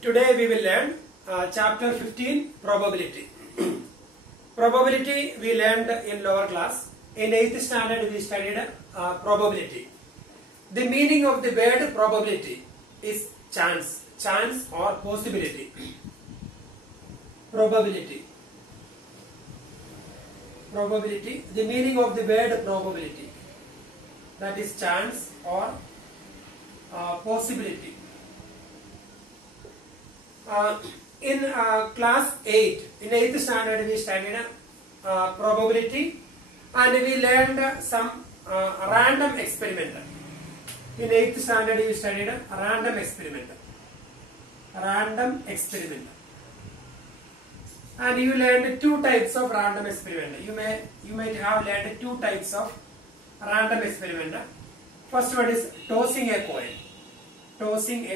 Today we will learn chapter 15, probability. Probability we learned in lower class. In 8th standard we studied probability. The meaning of the word probability is chance or possibility. Probability. The meaning of the word probability, that is chance or possibility. In class 8, in 8th standard we studied probability and we learned some random experiment. In 8th standard we studied a random experiment. And you learned two types of random experiment. You might have learned two types of random experiment. First one is tossing a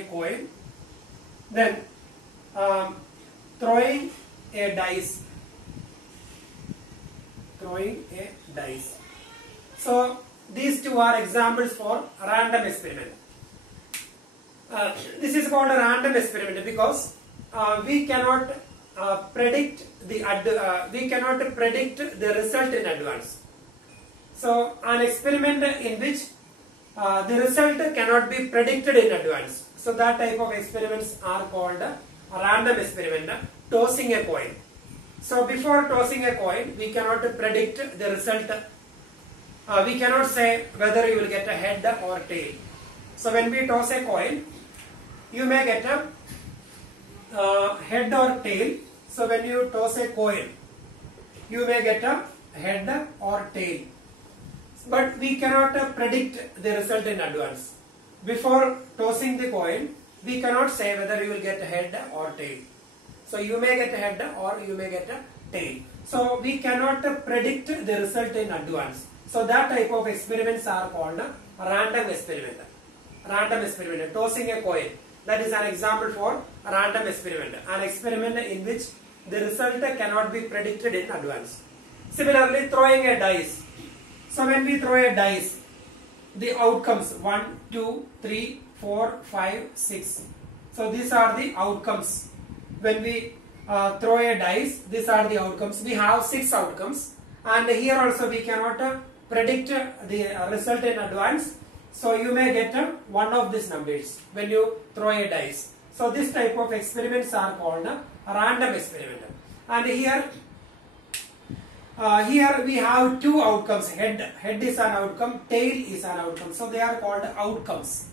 coin. Then throwing a dice. So these two are examples for random experiment. This is called a random experiment because we cannot predict the result in advance. So an experiment in which the result cannot be predicted in advance. So that type of experiments are called a random experiment, tossing a coin. So before tossing a coin, we cannot predict the result. We cannot say whether you will get a head or tail. So when we toss a coin, you may get a head or tail. So when you toss a coin, you may get a head or tail. But we cannot predict the result in advance. Before tossing the coin, we cannot say whether you will get a head or tail. So you may get a head or you may get a tail. So we cannot predict the result in advance. So that type of experiments are called a random experiment. Tossing a coin. That is an example for a random experiment. An experiment in which the result cannot be predicted in advance. Similarly, throwing a dice. So when we throw a dice, the outcomes 1, 2, 3, 4, 5, 6. So these are the outcomes. When we throw a dice, these are the outcomes. We have 6 outcomes, and here also we cannot predict the result in advance. So you may get one of these numbers when you throw a dice. So this type of experiments are called a random experiment. And here we have two outcomes. Head is an outcome, tail is an outcome. So they are called outcomes.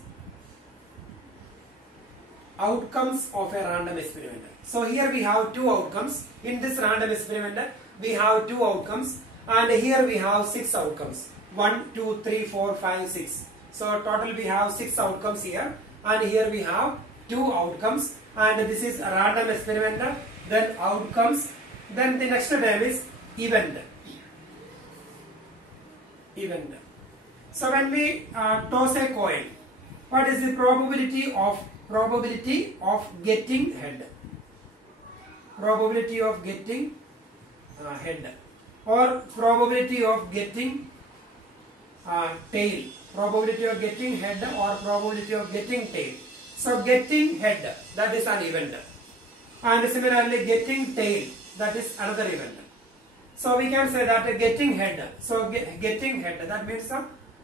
Outcomes of a random experiment. So here we have two outcomes. In this random experiment, we have two outcomes, and here we have 6 outcomes. 1, 2, 3, 4, 5, 6. So total we have 6 outcomes here, and here we have 2 outcomes, and this is a random experiment. Then outcomes. Then the next term is event. So when we toss a coin, what is the probability of getting head? Probability of getting head, or probability of getting tail. Probability of getting head or probability of getting tail. So getting head, that is an event, and similarly getting tail, that is another event. So we can say that getting head. So getting head, that means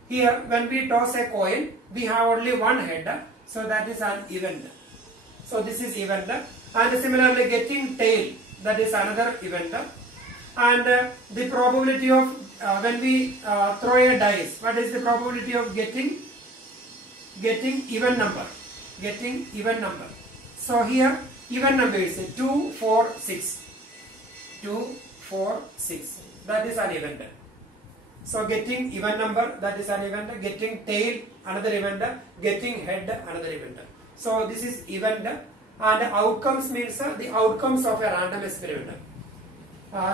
here when we toss a coin, we have only one head. So that is an event. So this is event. And similarly getting tail, that is another event. And the probability of when we throw a dice, what is the probability of getting even number? So here even number is 2, 4, 6. 2, 4, 6. That is an event. So getting even number, that is an event. Getting tail, another event. Getting head, another event. So this is event. And outcomes means the outcomes of a random experiment.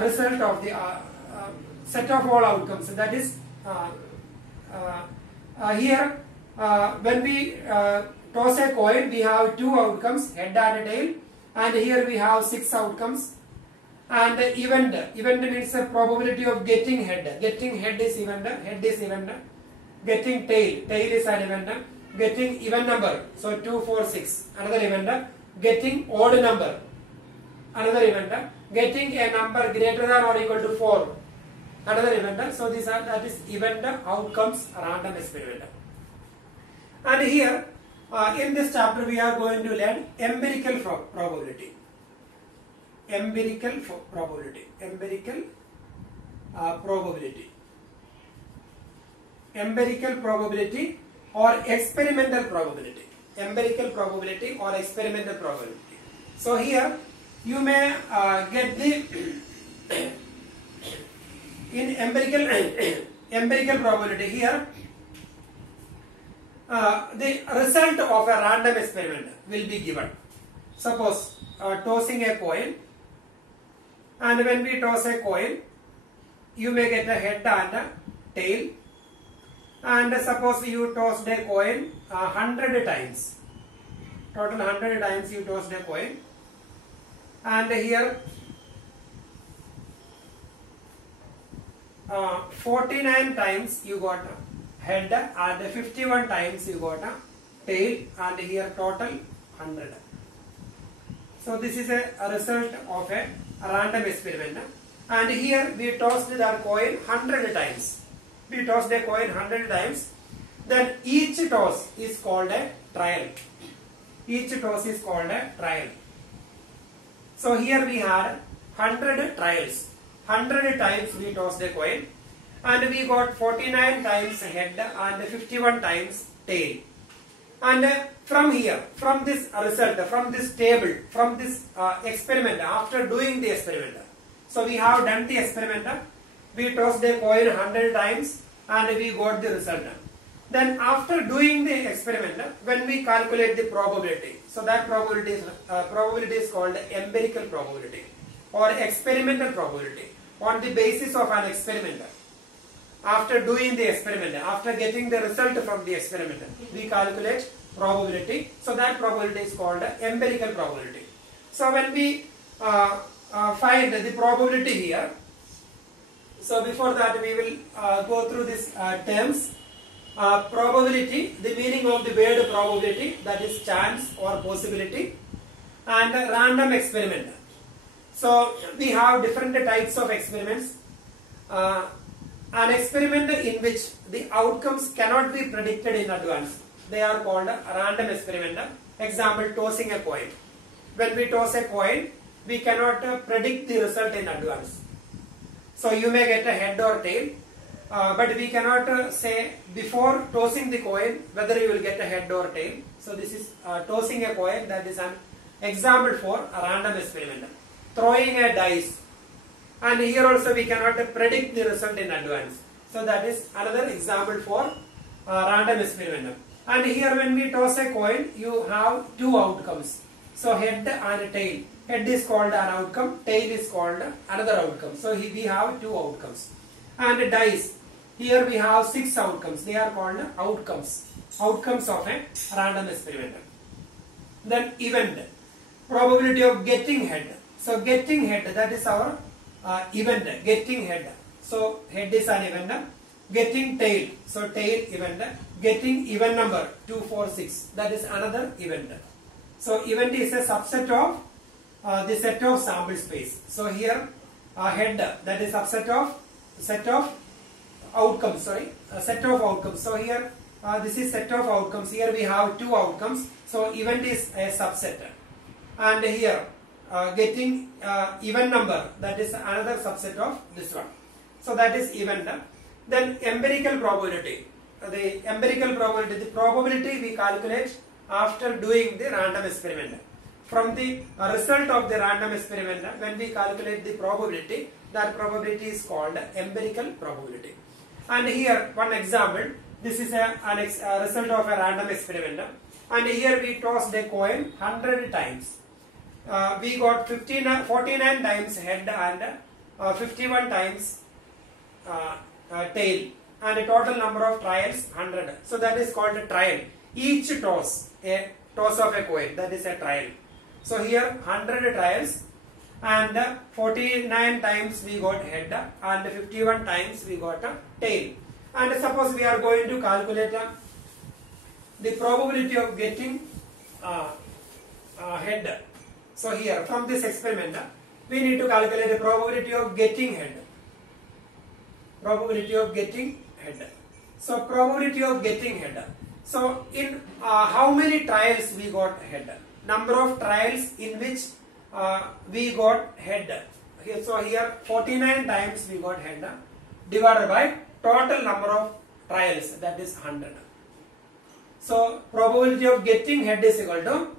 Result of the set of all outcomes. That is here when we toss a coin, we have 2 outcomes, head and tail. And here we have 6 outcomes. And event means the probability of getting head. Getting head is event. Getting tail is an event. Getting even number, so 2, 4, 6, another event. getting odd number, another event. Getting a number greater than or equal to 4, another event. So these are, that is event outcomes random experiment. And here in this chapter we are going to learn empirical probability. Empirical probability. Empirical probability. Empirical probability or experimental probability. Empirical probability or experimental probability. So here you may get the in empirical probability here the result of a random experiment will be given. Suppose tossing a coin, and when we toss a coin you may get a head and a tail, and suppose you tossed a coin 100 times, total 100 times you tossed a coin, and here 49 times you got a head and 51 times you got a tail, and here total 100. So this is a result of a random experiment, and here we tossed that coin 100 times. We tossed a coin 100 times, then each toss is called a trial. Each toss is called a trial. So here we had 100 trials. 100 times we tossed a coin, and we got 49 times head and 51 times tail. And from here, from this result, from this table, from this experiment, after doing the experiment, so we have done the experiment, we tossed a coin 100 times and we got the result. Then after doing the experiment, when we calculate the probability, so that probability is called empirical probability or experimental probability on the basis of an experiment. After doing the experiment, after getting the result from the experiment, we calculate probability. So that probability is called empirical probability. So when we find the probability here, so before that we will go through these terms. Probability, the meaning of the word probability, that is chance or possibility, and random experiment. So we have different types of experiments. An experiment in which the outcomes cannot be predicted in advance, they are called a random experiment. Example, tossing a coin. When we toss a coin, we cannot predict the result in advance. So you may get a head or tail, but we cannot say before tossing the coin whether you will get a head or tail. So this is tossing a coin, that is an example for a random experiment. Throwing a dice, and here also we cannot predict the result in advance. So that is another example for random experiment. And here when we toss a coin, you have two outcomes. So head and tail. Head is called an outcome, tail is called another outcome. So we have two outcomes. And dice, here we have 6 outcomes. They are called outcomes. Outcomes of a random experiment. Then event, probability of getting head. So getting head, that is our event, getting head. So head is an event. Getting tail, so tail event. Getting even number 2, 4, 6, that is another event. So event is a subset of the set of sample space. So here head, that is subset of set of outcomes. Set of outcomes. So here this is set of outcomes. Here we have 2 outcomes. So event is a subset, and here getting even number, that is another subset of this one. So that is event. Then empirical probability. The empirical probability, the probability we calculate after doing the random experiment. From the result of the random experiment, when we calculate the probability, that probability is called empirical probability. And here one example, this is a result of a random experiment, and here we tossed a coin 100 times. We got 49 times head and 51 times tail, and a total number of trials 100. So that is called a trial. Each toss, a toss of a coin, that is a trial. So here 100 trials, and 49 times we got head and 51 times we got a tail. And suppose we are going to calculate the probability of getting head. So here from this experiment we need to calculate the probability of getting head. Probability of getting head. So probability of getting head. So in how many trials we got head? Number of trials in which we got head. Okay, so here 49 times we got head divided by total number of trials, that is 100. So probability of getting head is equal to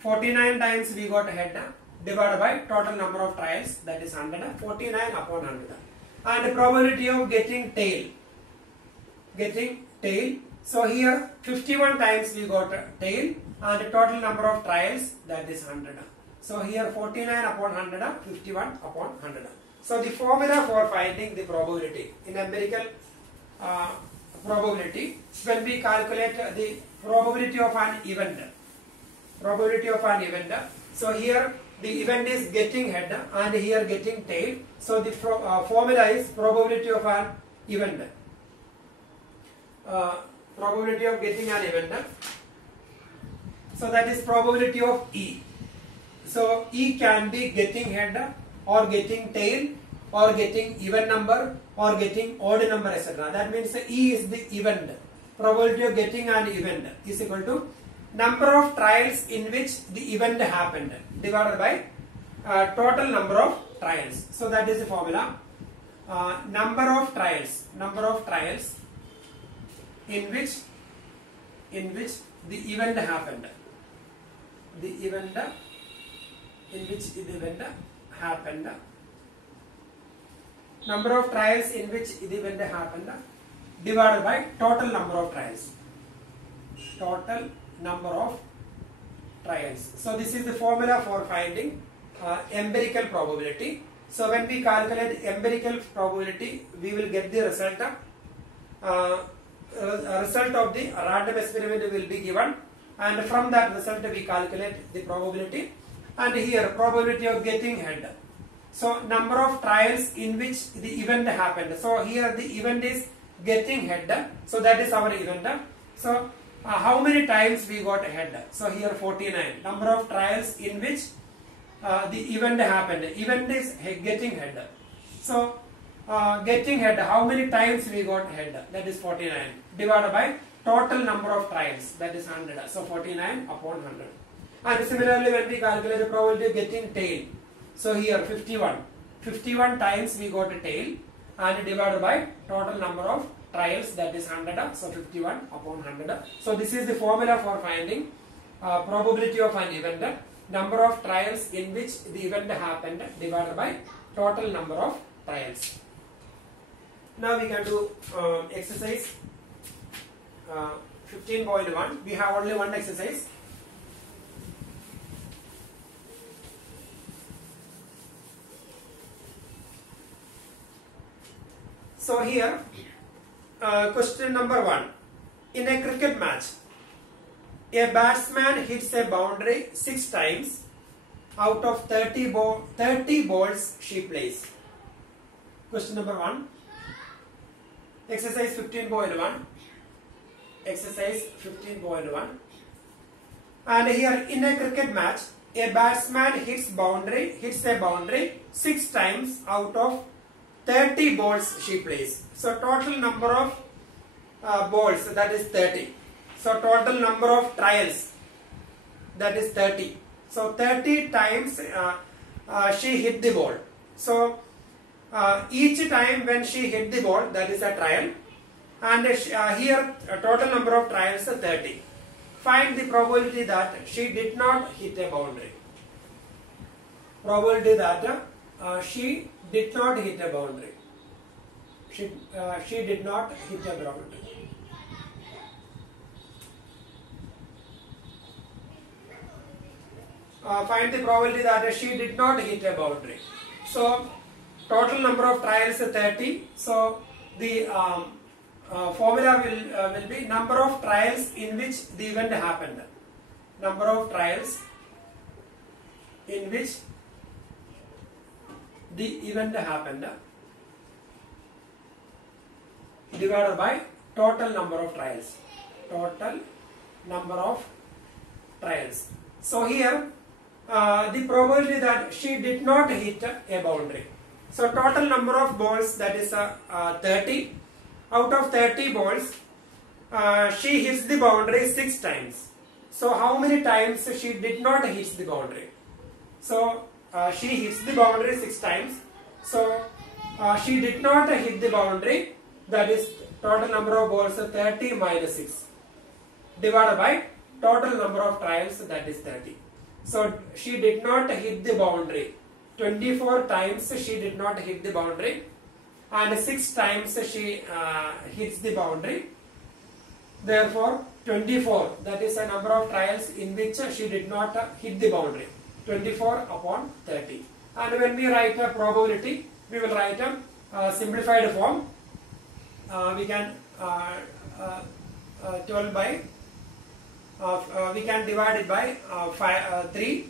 49 times we got head divided by total number of trials, that is 100, 49 upon 100. And probability of getting tail. So here 51 times we got tail and total number of trials, that is 100. So here 49 upon 100, 51 upon 100. So the formula for finding the probability in empirical probability, when we calculate the probability of an event. So here the event is getting head and here getting tail. So the formula is probability of an event. Probability of getting an event. So that is probability of E. So E can be getting head or getting tail or getting even number or getting odd number, etc. That means E is the event. Probability of getting an event is equal to number of trials in which the event happened divided by total number of trials. So that is the formula. Number of trials in which the event happened. Number of trials in which the event happened divided by total number of trials. So this is the formula for finding empirical probability. So when we calculate empirical probability, we will get the result of the random experiment will be given, and from that result we calculate the probability. And here probability of getting head. So number of trials in which the event happened. So here the event is getting head. So that is our event. So how many times we got head? So here 49. Number of trials in which the event happened. Event is getting head. So getting head, how many times we got head? That is 49 divided by total number of trials, that is 100. So 49 upon 100. And similarly when we calculate the probability of getting tail, so here 51 times we got a tail and divided by total number of trials, that is 100. So 51 upon 100. So this is the formula for finding probability of an event. Number of trials in which the event happened divided by total number of trials. Now we can do exercise 15.1. We have only one exercise. So here question number 1. In a cricket match, a batsman hits a boundary 6 times out of 30 balls she plays. Question number 1. Exercise 15.1. Exercise 15.1. And here in a cricket match, a batsman hits a boundary 6 times out of 30 balls she plays. So total number of balls, that is 30. So total number of trials, that is 30. So 30 times she hit the ball. So each time when she hit the ball, that is a trial. And here total number of trials is 30. Find the probability that she did not hit a boundary. Probability that she did not hit a boundary. She did not hit a boundary. Find the probability that she did not hit a boundary. So total number of trials is 30. So the formula will be number of trials in which the event happened. Number of trials in which the event happened divided by total number of trials. Total number of trials. So here the probability that she did not hit a boundary. So total number of balls, that is 30. Out of 30 balls, she hits the boundary 6 times. So how many times she did not hit the boundary? So she hits the boundary 6 times. So she did not hit the boundary, that is total number of balls 30 minus 6 divided by total number of trials, that is 30. So she did not hit the boundary. 24 times she did not hit the boundary, and 6 times she hits the boundary. Therefore 24, that is a number of trials in which she did not hit the boundary. 24 upon 30. And when we write a probability, we will write a simplified form. We can 12 by we can divide it by 3,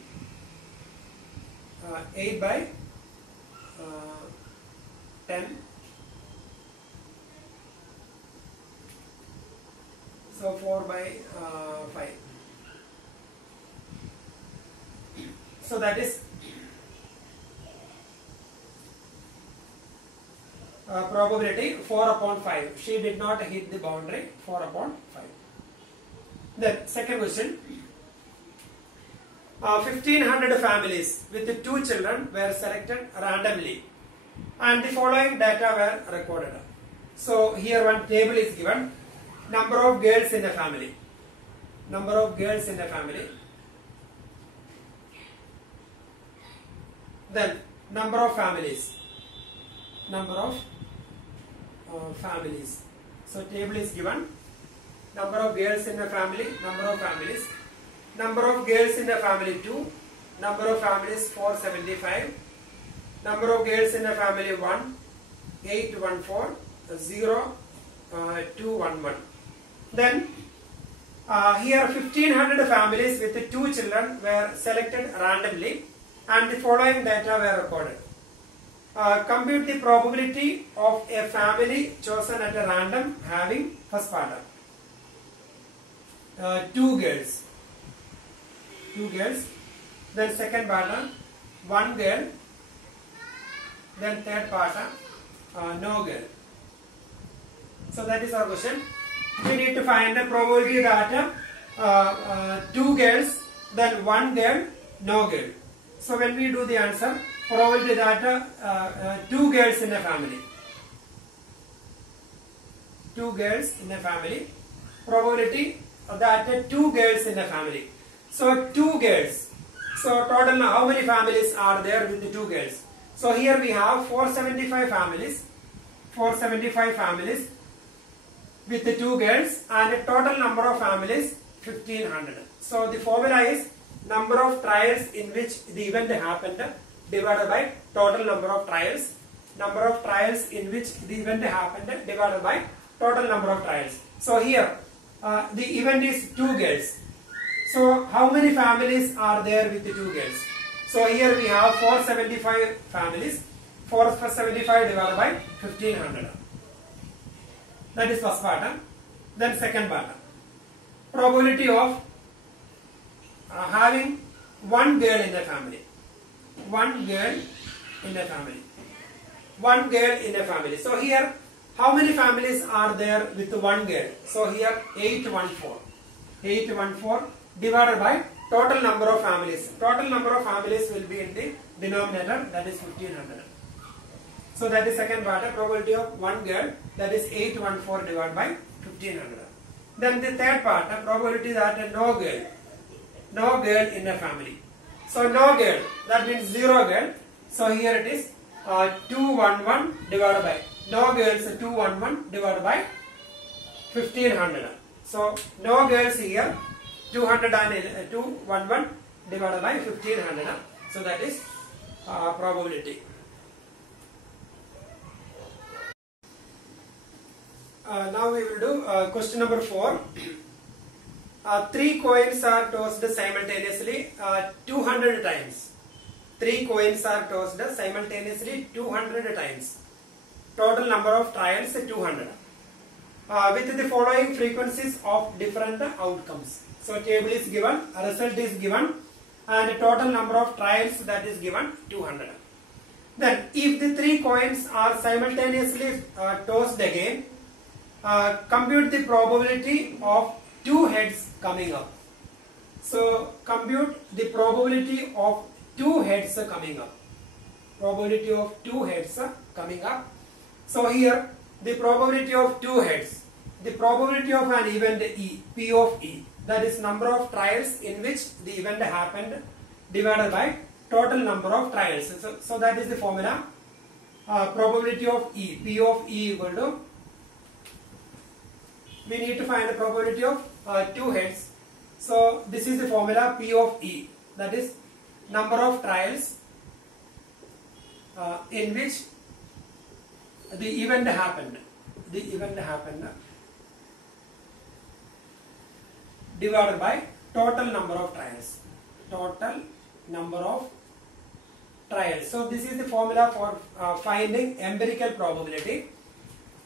8 by 10. So 4 by 5. So that is probability 4 upon 5. She did not hit the boundary, 4 upon 5. Then second question. 1500 families with 2 children were selected randomly and the following data were recorded. So here one table is given. Number of girls in the family. Number of girls in the family. Then number of families. Number of families. So table is given. Number of girls in the family. Number of families. Number of girls in the family 2. Number of families 475. Number of girls in the family 1. 814. 0. 211. Then here 1500 families with 2 children were selected randomly and the following data were recorded. Compute the probability of a family chosen at a random having first part 2 girls. 2 girls. Then second part 1 girl. Then third part no girl. So that is our question. We need to find the probability that 2 girls, then 1 girl, no girl. So when we do the answer, probability that 2 girls in a family. 2 girls in a family. Probability that 2 girls in a family. So 2 girls. So total how many families are there with the 2 girls? So here we have 475 families. 475 families with the 2 girls and the total number of families 1500. So the formula is number of trials in which the event happened divided by total number of trials. Number of trials in which the event happened divided by total number of trials. So here the event is 2 girls. So how many families are there with the 2 girls? So here we have 475 families. 475 divided by 1500. That is first part. Then second part. Probability of having 1 girl in the family. 1 girl in the family. 1 girl in the family. So here how many families are there with 1 girl? So here 814. 814 divided by total number of families. Total number of families will be in the denominator, that is 1500. So that is second part, probability of 1 girl, that is 814 divided by 1500. Then the third part, probability that no girl in a family. So no girl, that means 0 girl. So here it is 211 divided by, no girls 211 divided by 1500. So no girls here 211 divided by 1500. So that is probability. Now we will do question number 4. 3 coins are tossed simultaneously 200 times. 3 coins are tossed simultaneously 200 times. Total number of trials 200. With the following frequencies of different outcomes. So table is given, a result is given. and total number of trials, that is given 200. Then if the 3 coins are simultaneously tossed again, compute the probability of 2 heads coming up. So compute the probability of 2 heads coming up. Probability of 2 heads coming up. So here the probability of 2 heads, the probability of an event E, P of E, that is number of trials in which the event happened divided by total number of trials. So that is the formula. Probability of E, P of E equal to, we need to find the probability of 2 heads. So this is the formula, P of E, that is number of trials in which the event happened. The event happened divided by total number of trials. Total number of trials. So this is the formula for finding empirical probability.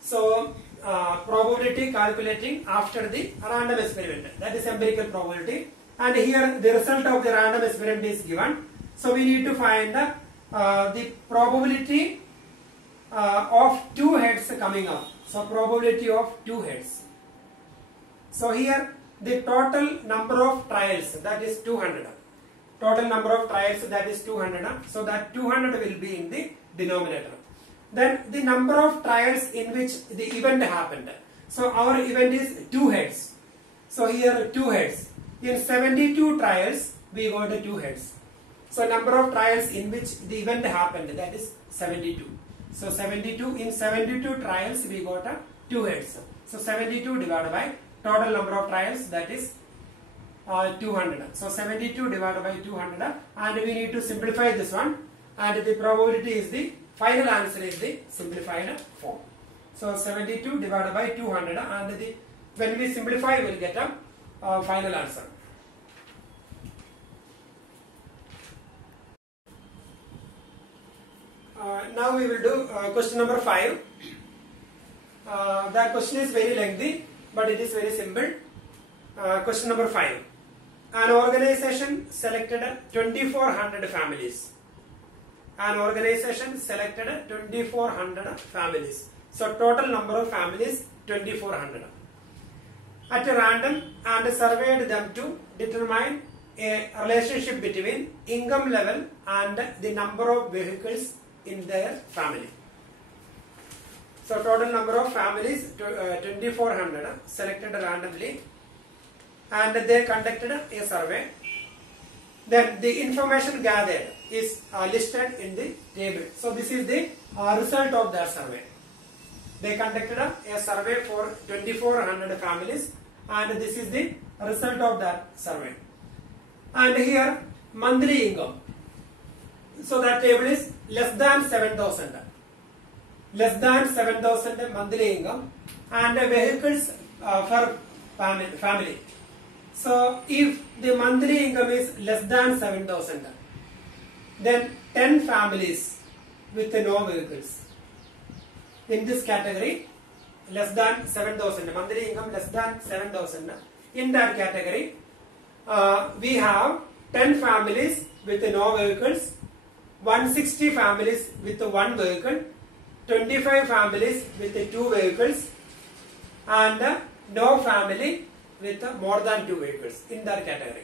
So probability calculating after the random experiment, that is empirical probability, and here the result of the random experiment is given. So we need to find the probability of 2 heads coming up. So probability of 2 heads. So here the total number of trials, that is 200. Total number of trials, that is 200. So that 200 will be in the denominator. Then the number of trials in which the event happened. So our event is 2 heads. So here 2 heads. In 72 trials we got 2 heads. So number of trials in which the event happened, that is 72. So 72, in 72 trials we got 2 heads. So 72 divided by total number of trials, that is 200. So 72 divided by 200, and we need to simplify this one, and the probability is the final answer is the simplified form. So 72 divided by 200, and when we simplify we will get a final answer. Now we will do question number 5. That question is very lengthy, but it is very simple. Question number 5. An organization selected 2400 families. An organization selected 2400 families. So total number of families 2400. At random, and surveyed them to determine a relationship between income level and the number of vehicles in their family. So total number of families 2400 selected randomly, and they conducted a survey. Then the information gathered is listed in the table. So this is the result of that survey. They conducted a survey for 2400 families, and this is the result of that survey. And here monthly income. So that table is less than 7,000. Less than 7,000 monthly income, and vehicles for family. So if the monthly income is less than 7,000, then 10 families with no vehicles. In this category, less than 7,000, monthly income less than 7,000. In that category, we have 10 families with no vehicles, 160 families with 1 vehicle, 25 families with 2 vehicles, and no family with more than 2 vehicles in that category.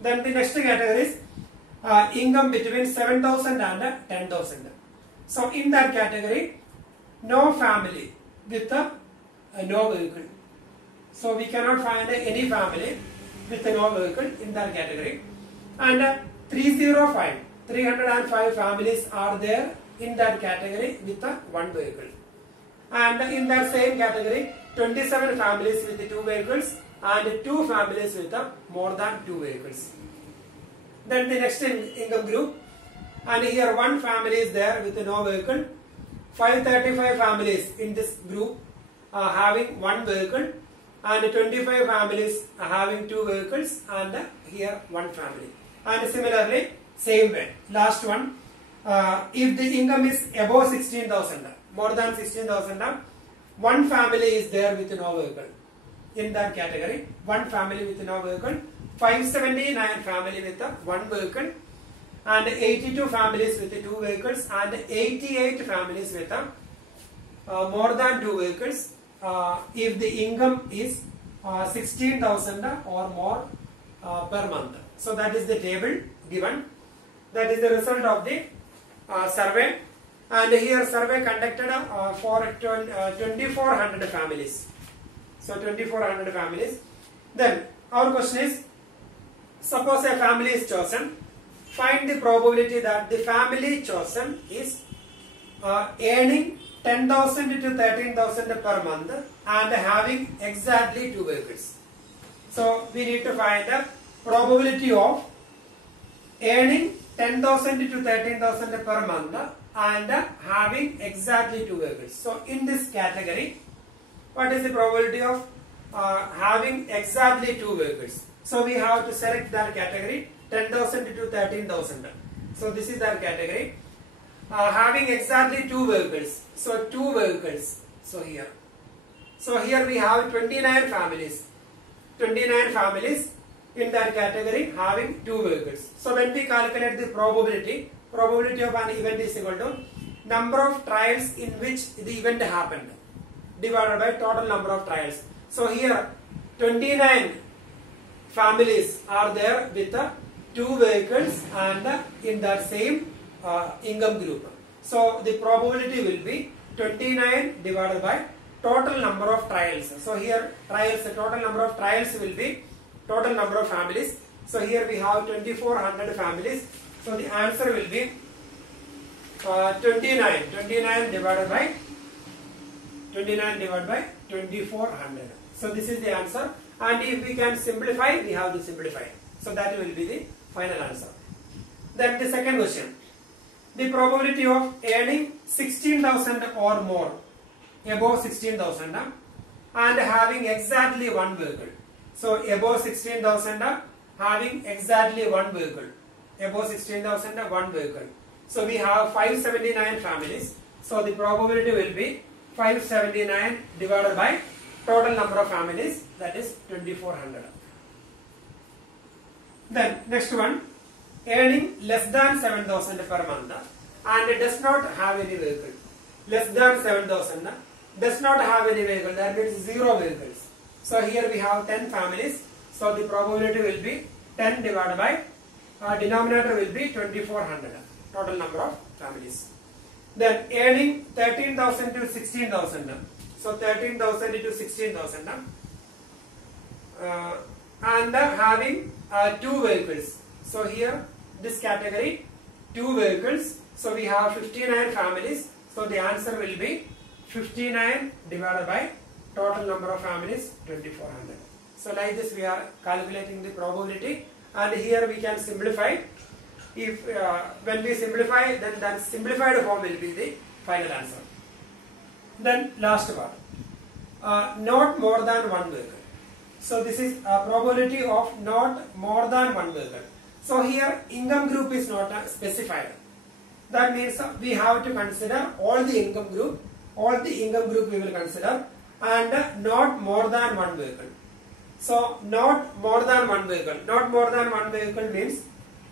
Then the next category is income between 7,000 and 10,000. So in that category, no family with no vehicle. So we cannot find any family with no vehicle in that category. And 305 families are there in that category with 1 vehicle. And in that same category, 27 families with 2 vehicles and 2 families with more than 2 vehicles. Then the next income group, and here 1 family is there with no vehicle, 535 families in this group having 1 vehicle, and 25 families having 2 vehicles, and here 1 family. And similarly, same way, last one, if the income is above 16,000, more than 16,000, 1 family is there with no vehicle. In that category, 1 family with no vehicle, 579 family with one vehicle, and 82 families with two vehicles, and 88 families with more than two vehicles if the income is 16,000 or more per month. So that is the table given. That is the result of the survey. And here survey conducted for 2400 families. So 2400 families. Then our question is, suppose a family is chosen. Find the probability that the family chosen is earning 10,000 to 13,000 per month and having exactly two vehicles. So we need to find the probability of earning 10,000 to 13,000 per month and having exactly two vehicles. So in this category, what is the probability of having exactly two vehicles? So we have to select that category, 10,000 to 13,000. So this is that category. Having exactly two vehicles. So two vehicles. So here we have 29 families. 29 families in that category having two vehicles. So when we calculate the probability of an event is equal to number of trials in which the event happened divided by total number of trials. So here 29 families are there with two vehicles and in that same income group. So the probability will be 29 divided by total number of trials. So here trials, the total number of trials will be total number of families. So here we have 2400 families. So the answer will be 29 divided by 2400. So this is the answer. And if we can simplify, we have to simplify. So that will be the final answer. Then the second question. The probability of earning 16,000 or more, above 16,000 and having exactly one vehicle. So above 16,000 having exactly one vehicle. Above 16,000 one vehicle. So we have 579 families. So the probability will be 579 divided by total number of families, that is 2400. Then next one, earning less than 7,000 per month and does not have any vehicle. Less than 7,000 does not have any vehicle, that means zero vehicles. So here we have 10 families. So the probability will be 10 divided by denominator will be 2400, total number of families. Then earning 13,000 to 16,000. So 13,000 to 16,000 and having two vehicles. So here this category, two vehicles. So we have 59 families. So the answer will be 59 divided by total number of families 2400. So like this we are calculating the probability, and here we can simplify. If when we simplify, then that simplified form will be the final answer. Then last part, not more than one vehicle. So this is a probability of not more than one vehicle. So here income group is not specified. That means we have to consider all the income group. All the income group we will consider, and not more than one vehicle. So not more than one vehicle. Not more than one vehicle means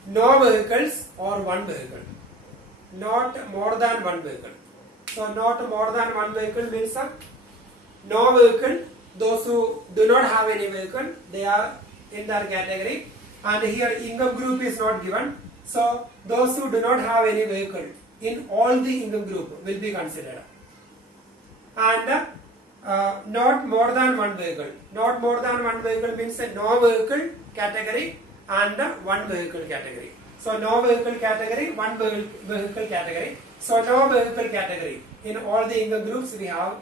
no vehicles or one vehicle. Not more than one vehicle. So not more than one vehicle means no vehicle. Those who do not have any vehicle, they are in that category. And here income group is not given. So those who do not have any vehicle in all the income group will be considered. And not more than one vehicle. Not more than one vehicle means a no vehicle category and one vehicle category. So no vehicle category, one vehicle category. So no vehicle category. In all the income groups we have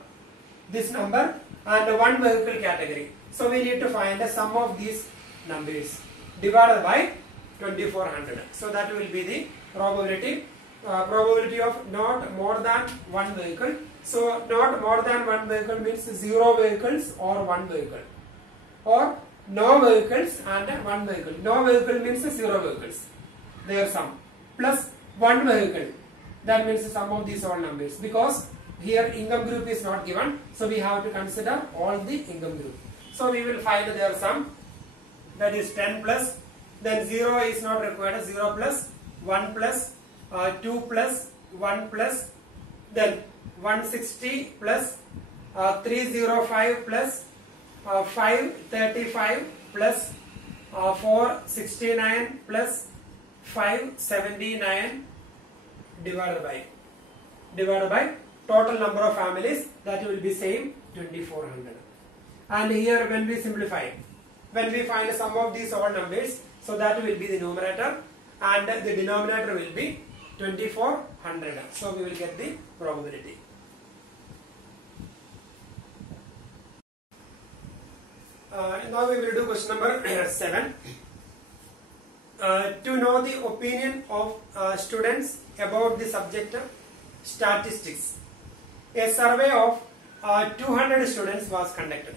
this number and one vehicle category. So we need to find the sum of these numbers divided by 2400. So that will be the probability. Probability of not more than one vehicle. So not more than one vehicle means zero vehicles or one vehicle, or no vehicles and one vehicle. No vehicle means zero vehicles, their sum, plus one vehicle, that means the sum of these all numbers, because here income group is not given, so we have to consider all the income group. So we will find their sum. that is 10 plus, then 0 is not required, 0 plus, 1 plus, 2 plus, 1 plus, then 160 plus, 305 plus, 535 plus, 469 plus 579 divided by total number of families, that will be same 2400. And here when we simplify, when we find sum of these all numbers, so that will be the numerator and the denominator will be 2400. So we will get the probability. Now we will do question number 7. To know the opinion of students about the subject statistics, a survey of 200 students was conducted.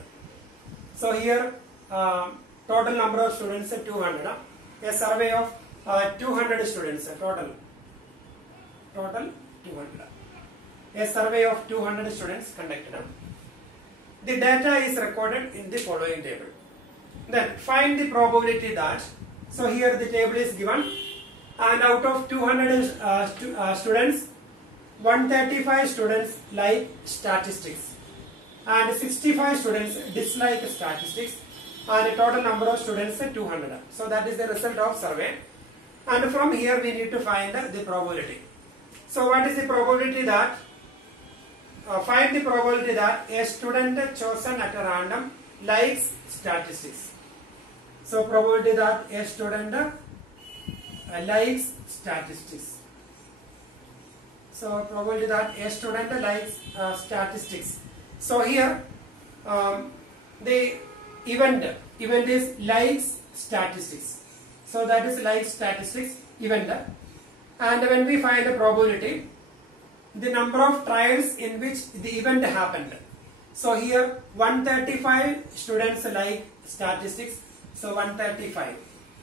So here total number of students 200. A survey of 200 students total 200. A survey of 200 students conducted. The data is recorded in the following table. Then find the probability that, so here the table is given, and out of 200 students, 135 students like statistics and 65 students dislike statistics, and the total number of students 200. So that is the result of survey, and from here we need to find the probability. So what is the probability that, find the probability that a student chosen at a random likes statistics. So probability that a student likes statistics. So probability that a student likes statistics. So here the event is likes statistics. So that is likes statistics event. And when we find the probability, the number of trials in which the event happened. So here 135 students like statistics. So 135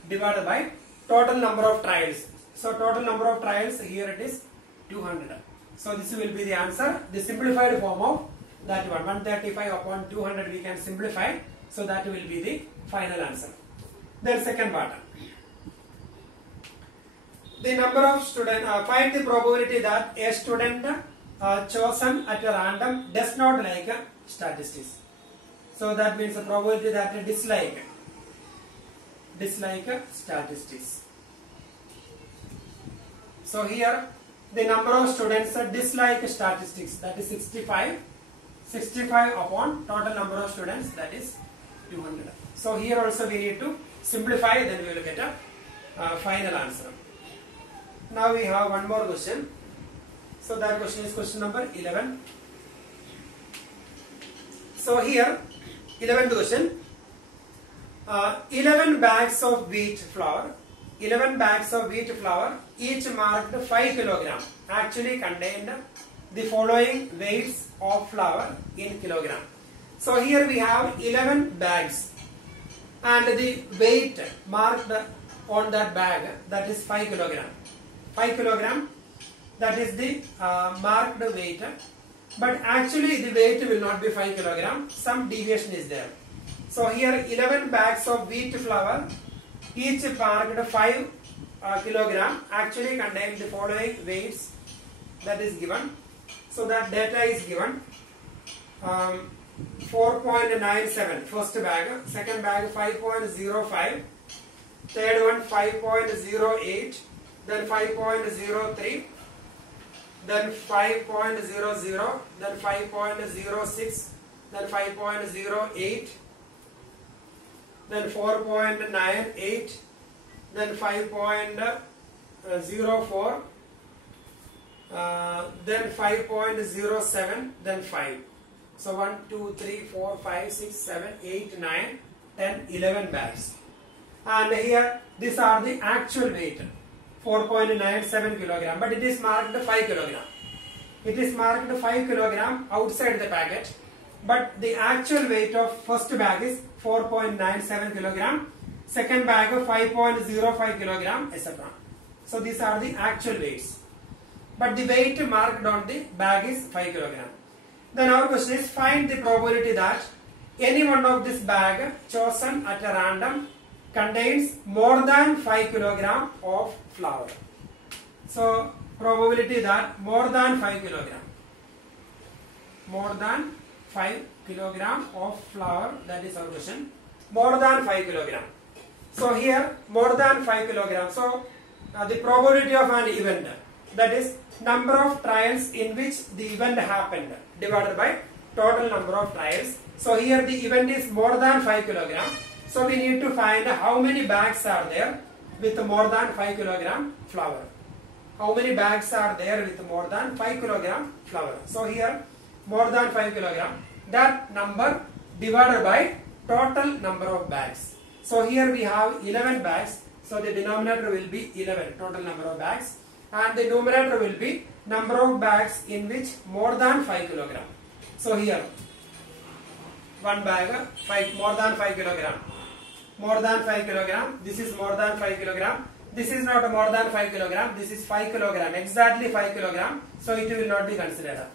divided by total number of trials. So total number of trials here it is 200. So this will be the answer. The simplified form of that one, 135 upon 200 we can simplify. So that will be the final answer. Then second part. The number of students, find the probability that a student chosen at a random does not like statistics. So that means the probability that dislike statistics. So here the number of students dislike statistics, that is 65 upon total number of students, that is 200. So here also we need to simplify, then we will get a final answer. Now we have one more question. So that question is question number 11. So here 11th question. 11 bags of wheat flour, each marked 5 kg, actually contained the following weights of flour in kilogram. So here we have 11 bags and the weight marked on that bag, that is 5 kg. 5 kg, that is the marked weight, but actually the weight will not be 5 kg, some deviation is there. So here 11 bags of wheat flour, each marked 5 kg, actually contain the following weights, that is given. So that data is given. 4.97 first bag, second bag 5.05, third one 5.08, then 5.03, then 5.00, then 5.06, then 5.08, then 4.98, then 5.04, then 5.07, then 5. So 1, 2, 3, 4, 5, 6, 7, 8, 9, 10, 11 bags. And here these are the actual weight, 4.97 kg, but it is marked 5 kg. It is marked 5 kg outside the packet, but the actual weight of first bag is 4.97 kg, second bag of 5.05 kg, etc. So these are the actual weights, but the weight marked on the bag is 5 kg. Then our question is, find the probability that any one of this bag chosen at a random contains more than 5 kilogram of flour. So probability that more than 5 kilogram of flour, that is our question, more than 5 kilogram. So here more than 5 kilogram. So the probability of an event, that is number of trials in which the event happened divided by total number of trials. So here the event is more than 5 kilogram. So we need to find how many bags are there with more than 5 kilogram flour. How many bags are there with more than 5 kilogram flour? So here more than 5 kilogram, that number divided by total number of bags. So here we have 11 bags. So the denominator will be 11, total number of bags, and the numerator will be number of bags in which more than 5 kilogram. So here one bag more than 5 kilogram. More than 5 kilogram. This is more than 5 kilogram. This is not more than 5 kilogram. This is 5 kilogram. Exactly 5 kilogram. So it will not be considered.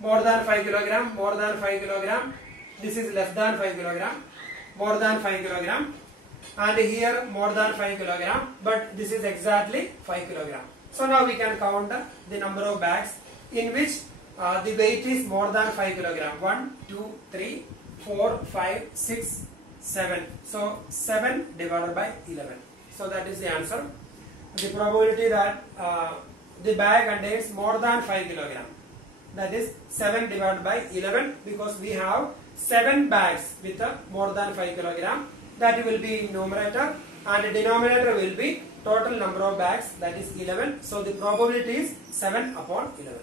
More than 5 kilogram. More than 5 kilogram. This is less than 5 kilogram. More than 5 kilogram. And here more than 5 kilogram. But this is exactly 5 kilogram. So now we can count the number of bags in which the weight is more than 5 kilogram. 1, 2, 3, 4, 5, 6, 7. So 7 divided by 11. So that is the answer. The probability that the bag contains more than 5 kilogram, that is 7 divided by 11, because we have 7 bags with more than 5 kilogram. That will be numerator, and the denominator will be total number of bags, that is 11. So the probability is 7 upon 11.